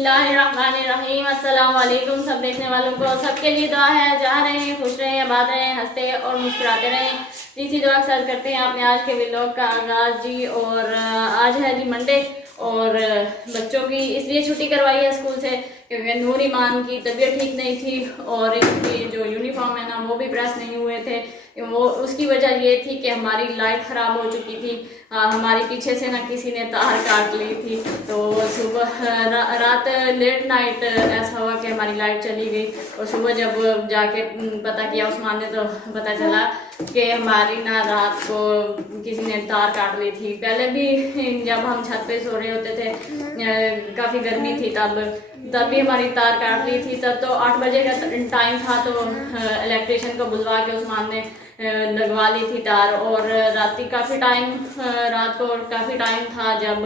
बिस्मिल्लाहिर्रहमानिर्रहीम। अस्सलाम वालेकुम सब देखने वालों को, सबके लिए दुआ है। जहाँ रहें खुश रहें, आबाद रहें, हंसते और मुस्कुराते रहें। इसी दुआ के साथ करते हैं अपने आज के व्लॉग का आगाज़ जी। और आज है जी मंडे और बच्चों की इसलिए छुट्टी करवाई है स्कूल से क्योंकि नूर ईमान की तबीयत ठीक नहीं थी और इनकी जो यूनिफॉर्म है ना वो भी प्रेस नहीं हुए थे। वो उसकी वजह ये थी कि हमारी लाइट ख़राब हो चुकी थी। हमारी पीछे से ना किसी ने तार काट ली थी, तो सुबह रात लेट नाइट ऐसा हुआ कि हमारी लाइट चली गई। और सुबह जब जाके पता किया उस्मान ने तो पता चला कि हमारी ना रात को किसी ने तार काट ली थी। पहले भी जब हम छत पे सो रहे होते थे, काफ़ी गर्मी थी, तब भी हमारी तार काट ली थी। तब तो 8 बजे का टाइम था, तो इलेक्ट्रिशियन को बुलवा के उस्मान ने लगवा ली थी तार। और रात को काफ़ी टाइम था जब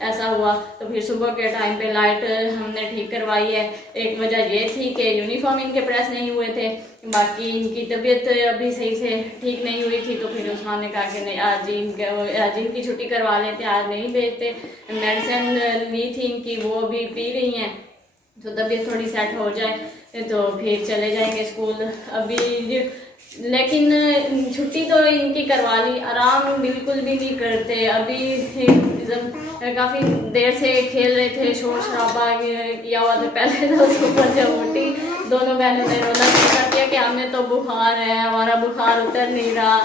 ऐसा हुआ, तो फिर सुबह के टाइम पे लाइट हमने ठीक करवाई है। एक वजह ये थी कि यूनिफॉर्म इनके प्रेस नहीं हुए थे, बाकी इनकी तबीयत अभी सही से ठीक नहीं हुई थी। तो फिर उस्मान ने कहा कि नहीं, आज इनकी छुट्टी करवा लेते, आज नहीं भेजते। मेडिसिन ली थी इनकी, वो भी पी रही हैं, तो तबीयत थोड़ी सेट हो जाए तो फिर चले जाएंगे स्कूल। अभी लेकिन छुट्टी तो इनकी करवा ली, आराम बिल्कुल भी नहीं करते। अभी काफ़ी देर से खेल रहे थे, शोर शराबा किया हुआ था। पहले तो सुबह जब उठी दोनों बहनों ने रोना शुरू किया कि हमें तो बुखार है, हमारा बुखार उतर नहीं रहा।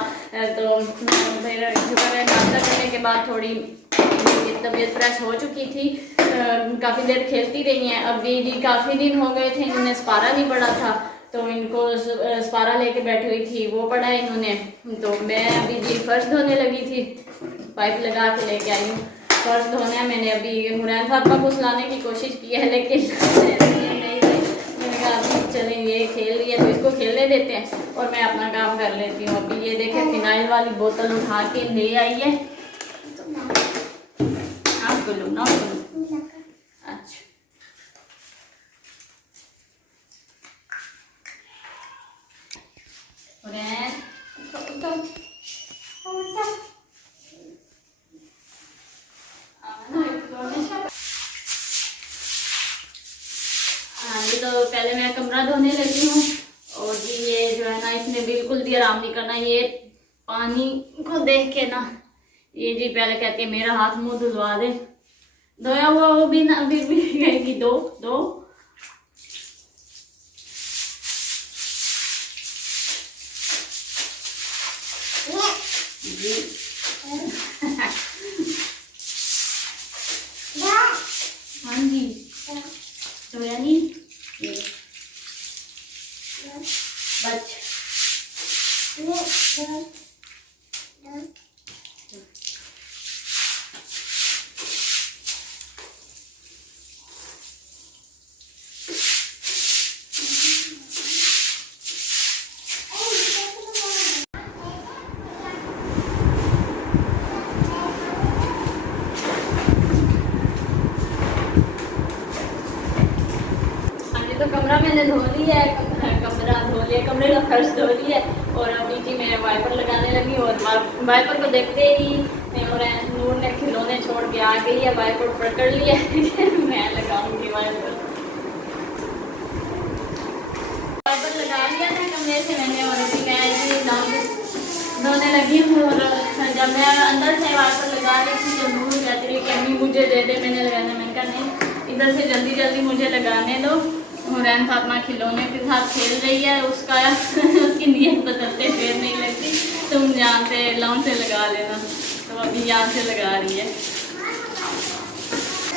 तो फिर शुक्र है नाश्ता करने के बाद थोड़ी तबीयत फ्रेश हो चुकी थी। काफ़ी देर खेलती रही हैं। अभी जी काफ़ी दिन हो गए थे इन्होंने स्पारा नहीं पढ़ा था, तो इनको स्पारा लेके बैठी हुई थी, वो पढ़ा इन्होंने। तो मैं अभी जी फर्श धोने लगी थी, पाइप लगा के लेके आई हूँ। फर्श धोने मैंने अभी हुरैन फातिमा को सुलाने की कोशिश की है, लेकिन नहीं। मैंने कहा अभी चलें, ये खेल रही है तो इसको खेलने देते हैं और मैं अपना काम कर लेती हूँ। अभी ये देखें फिनाइल वाली बोतल उठा के ले आई है। आपको लो ना, अच्छा ये तो पहले मैं कमरा धोने लगी हूँ। और जी ये जो है ना, इसने बिल्कुल भी आराम नहीं करना। ये पानी को देख के ना ये जी पहले कहती है मेरा हाथ मुंह धुलवा दे। धोया हुआ वो भी ना अभी भी कहेगी दो दो। जी हाँ जी धोया नहीं बच। तो कमरा मैंने धो लिया है, कमरा धो लिया, कमरे का फर्श धो लिया है। और अभी जी मैं वाइपर लगाने लगी। और वाइपर को देखते ही और नूर ने खिलौने छोड़ के आ गई है, वाइपर पकड़ लिया मैं लगाऊंगी वाइपर लगा लिया था कमरे से मैंने। और अभी मैं धोने लगी हूँ। और जब मैं अंदर से वाइपर लगा रही थी तो नूर कहती रही कि अम्मी मुझे दे दे, मैंने लगाना। मैंने कहा नहीं, इधर से जल्दी जल्दी मुझे लगाने दो। हुरैन फातिमा खिलौने के साथ खेल रही है, उसकी नीयत बदलते फिर नहीं लगती। तुम यहाँ से लॉन से लगा लेना, तो अभी यहाँ से लगा रही है।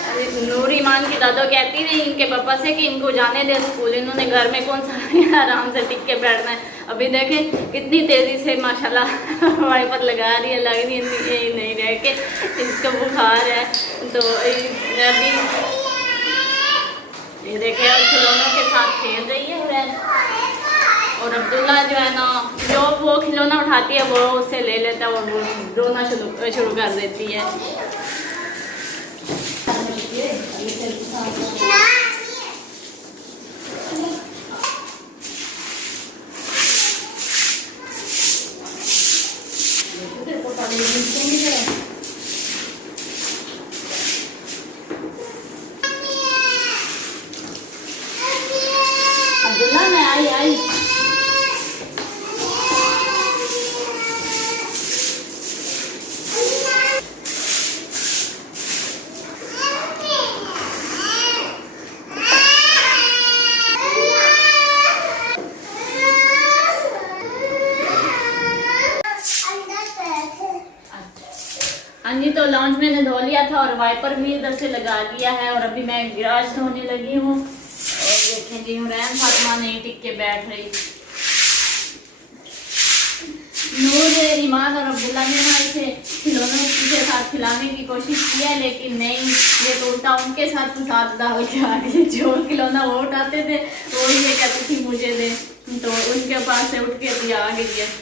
अरे नूर ईमान की दादा कहती रही इनके पापा से कि इनको जाने दे स्कूल, इन्होंने घर में कौन सा आराम से टिक के बैठना है। अभी देखें कितनी तेज़ी से माशाल्लाह वाइपर लगा रही है, लग रही नहीं रह के इसको बुखार है। तो अभी ये देखे खिलौनों के साथ खेल रही है हुरैन। और अब्दुल्ला जो है ना, जो वो खिलौना उठाती है वो उससे ले लेता है और वो रोना शुरू कर देती है। तो हाँ जी, तो लॉन्च मैंने धो लिया था और वाइपर भी इधर से लगा दिया है और अभी मैं गिराज धोने लगी हूँ। और देखें जी, हुरैन फातिमा नहीं टिक के बैठ रही। नूर, ईमान और अब्दुल्ला ने ना इसे खिलौनों के साथ खिलाने की कोशिश की है, लेकिन नहीं, ये तो उल्टा उनके साथ मुसादा हो गया। जो खिलौना वो उठाते थे वो ये कहती थी मुझे दे, तो उनके पास से उठ के भी आ गई है।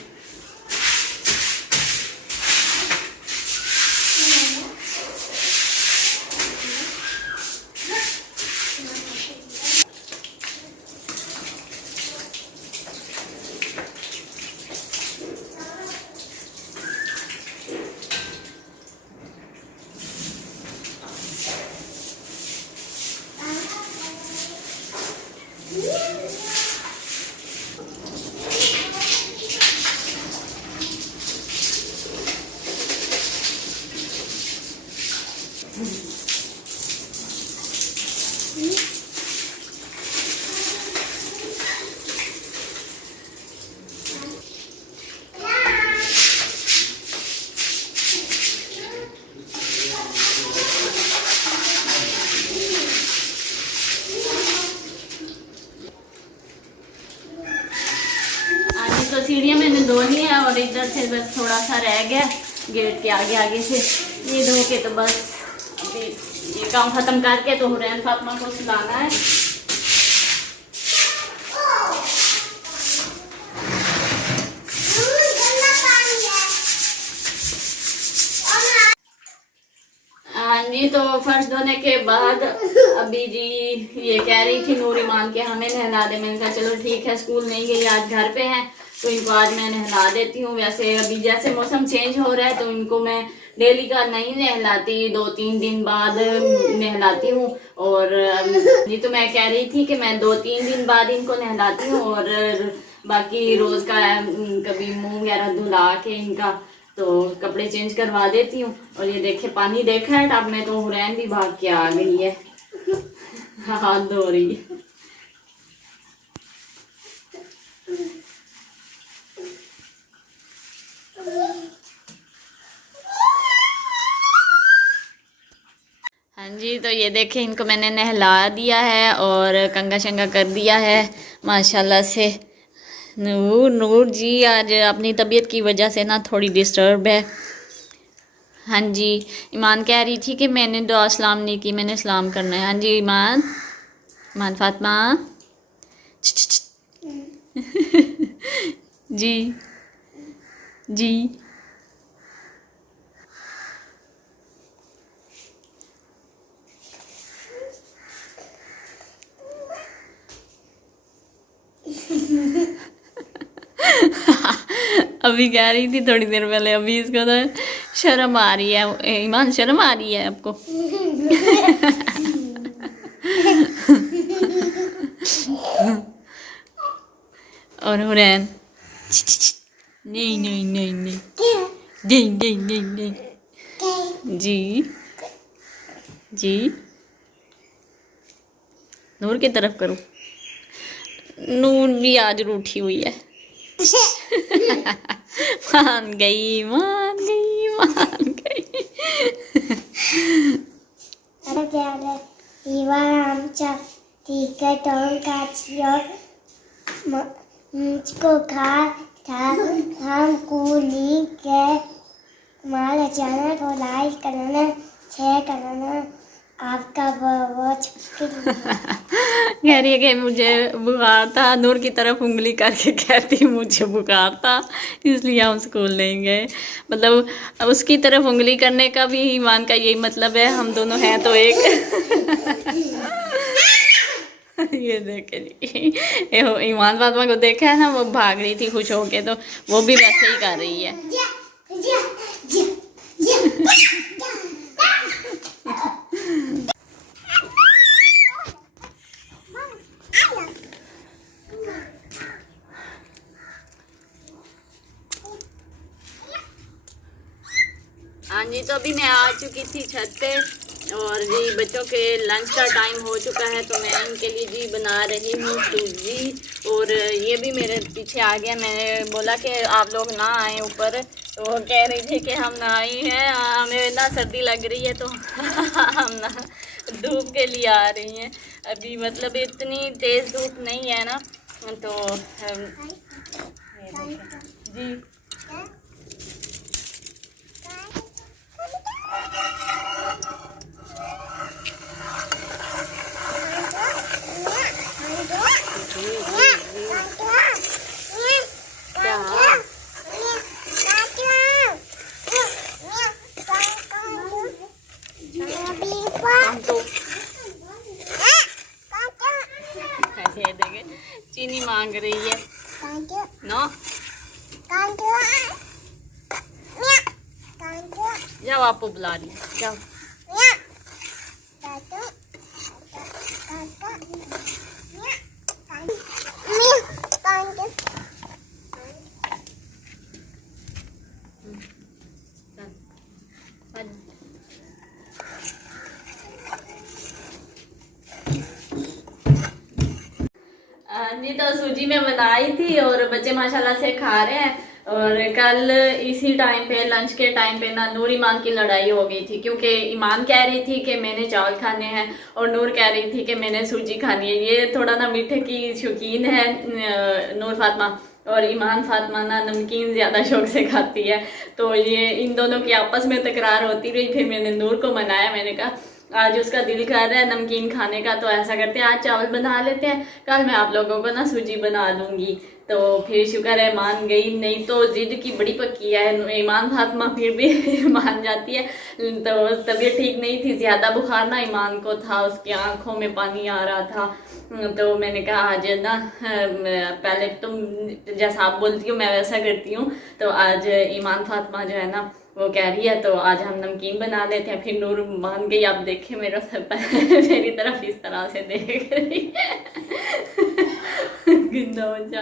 तो सीढ़ियाँ मैंने धो ली है और इधर से बस थोड़ा सा रह गया गेट के आगे से, ये धो के तो बस अभी ये काम खत्म करके तो हुरैन फातिमा को सुलाना है। हाँ जी, तो फर्श धोने के बाद अभी जी ये कह रही थी नूर ईमान के हमें नहला दे। मैंने कहा चलो ठीक है, स्कूल नहीं गई, आज घर पे हैं तो इनको आज मैं नहला देती हूँ। वैसे अभी जैसे मौसम चेंज हो रहा है तो इनको मैं डेली का नहीं नहलाती, 2-3 दिन बाद नहलाती हूँ। और ये तो मैं कह रही थी कि मैं 2-3 दिन बाद इनको नहलाती हूँ और बाकी रोज का कभी मुंह वगैरह धुला के इनका तो कपड़े चेंज करवा देती हूँ। और ये देखे पानी देखा है टब में तो हुरैन भी भाग के आ गई है, हाथ धो रही है। हाँ जी, तो ये देखें इनको मैंने नहला दिया है और कंगा शंगा कर दिया है माशाल्लाह से। नूर जी आज अपनी तबीयत की वजह से ना थोड़ी डिस्टर्ब है। हाँ जी, ईमान कह रही थी कि मैंने दुआ सलाम नहीं की, मैंने सलाम करना है। हाँ जी ईमान, ईमान फातिमा जी जी। अभी कह रही थी थोड़ी देर पहले, अभी इसको तो शर्म आ रही है। ईमान शर्म आ रही है आपको? और हुरैन नहीं नहीं नहीं नहीं नहीं नहीं नहीं नहीं जी जी। नूर की तरफ करो, नूर भी आज रूठी हुई है। मान गई मान गई मान गई। आमच्या तिखट मुझको खा था हम कूली के हमारे चैनल को लाइक करना, शेयर करना आपका बहुत शुक्रिया। कह रही है कि मुझे बुखार था, नूर की तरफ उंगली करके कहती मुझे बुखार था इसलिए हम स्कूल नहीं गए। मतलब उसकी तरफ उंगली करने का भी ईमान का यही मतलब है, हम दोनों हैं तो एक। ये देखे जी, ईमान फातिमा को देखा है ना, वो भाग रही थी खुश होके, तो वो भी वैसे ही कर रही है। हाँ जी, तो अभी मैं आ चुकी थी छत पे और जी बच्चों के लंच का टाइम हो चुका है, तो मैं इनके लिए जी बना रही हूँ सूजी। और ये भी मेरे पीछे आ गया, मैंने बोला कि आप लोग ना आए ऊपर तो वो कह रही थी कि हम नहाई हैं, हमें ना सर्दी लग रही है तो हम ना धूप के लिए आ रही हैं। अभी मतलब इतनी तेज़ धूप नहीं है ना, तो जी हम तो ऐसे देखे चीनी मांग रही है नो, जाओ आपको बुला रही है, जाओ। जी तो सूजी में बनाई थी और बच्चे माशाल्लाह से खा रहे हैं। और कल इसी टाइम पे लंच के टाइम पे ना नूर ईमान की लड़ाई हो गई थी, क्योंकि ईमान कह रही थी कि मैंने चावल खाने हैं और नूर कह रही थी कि मैंने सूजी खानी है। ये थोड़ा ना मीठे की शौकीन है नूर फातिमा, और ईमान फातिमा ना नमकीन ज़्यादा शौक से खाती है। तो ये इन दोनों की आपस में तकरार होती रही। फिर मैंने नूर को मनाया, मैंने कहा आज उसका दिल कर रहा है नमकीन खाने का, तो ऐसा करते हैं आज चावल बना लेते हैं, कल मैं आप लोगों को ना सूजी बना दूंगी। तो फिर शुक्र है मान गई, नहीं तो जिद की बड़ी पक्की है ईमान फातिमा, फिर भी मान जाती है। तो तबीयत ठीक नहीं थी, ज़्यादा बुखार ना ईमान को था, उसकी आंखों में पानी आ रहा था। तो मैंने कहा आज ना पहले तुम जैसा आप बोलती हो मैं वैसा करती हूँ। तो आज ईमान फातिमा जो है ना वो कह रही है तो आज हम नमकीन बना लेते हैं। फिर नूर मान गई, आप देखे मेरा सर मेरी तरफ इस तरह से देख रही गिंदा बच्चा।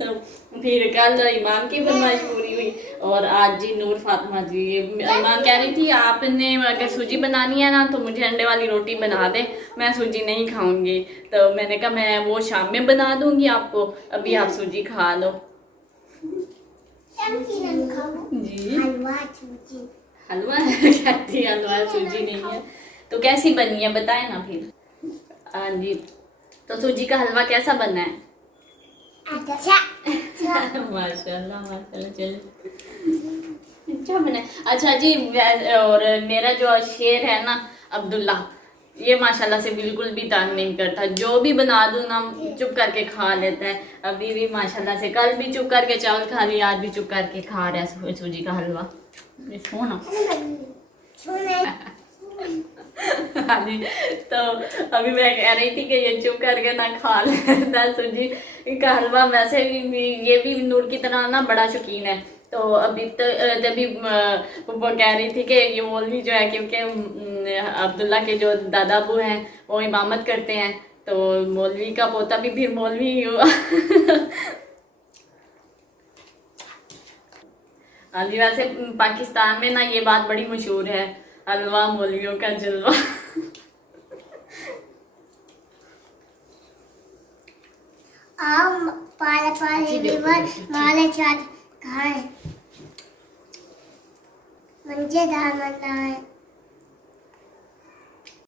तो फिर कल ईमान की फरमाइश पूरी हुई और आज जी नूर फातिमा जी, ईमान कह रही थी आपने अगर सूजी बनानी है ना तो मुझे अंडे वाली रोटी बना दे, मैं सूजी नहीं खाऊंगी। तो मैंने कहा मैं वो शाम में बना दूंगी आपको, अभी आप सूजी खा लो। जी हलवा सूजी, हलवा कहती है, हलवा सूजी नहीं है। तो कैसी बनी है बताए ना फिर। हाँ जी, तो सूजी का हलवा कैसा बना है? माशाल्लाह माशाल्लाह, चलो अच्छा बना। अच्छा जी, और मेरा जो शेर है ना अब्दुल्ला, ये माशाल्लाह से बिल्कुल भी तंग नहीं करता, जो भी बना दूं ना चुप करके खा लेता है। अभी भी माशाल्लाह से कल भी चुप करके चावल खा लिया, आज भी चुप करके खा रहा है सूजी का हलवा। सोना हाँ जी, तो अभी मैं कह रही थी कि ये चुप करके ना खा लेता है सूजी का हलवा। वैसे भी ये भी नूर की तरह ना बड़ा शौकीन है। तो अभी तभी वो कह रही थी कि ये मौलवी जो है, क्योंकि अब्दुल्ला के जो दादा अबू हैं वो इमामत करते हैं, तो मौलवी का पोता भी फिर मौलवी ही हुआ। हाँ जी, वैसे पाकिस्तान में ना ये बात बड़ी मशहूर है, हलवा मौलवियों का जलवा। पाले पाले लीवर माले चाट खाएं, मजेदार बनता है।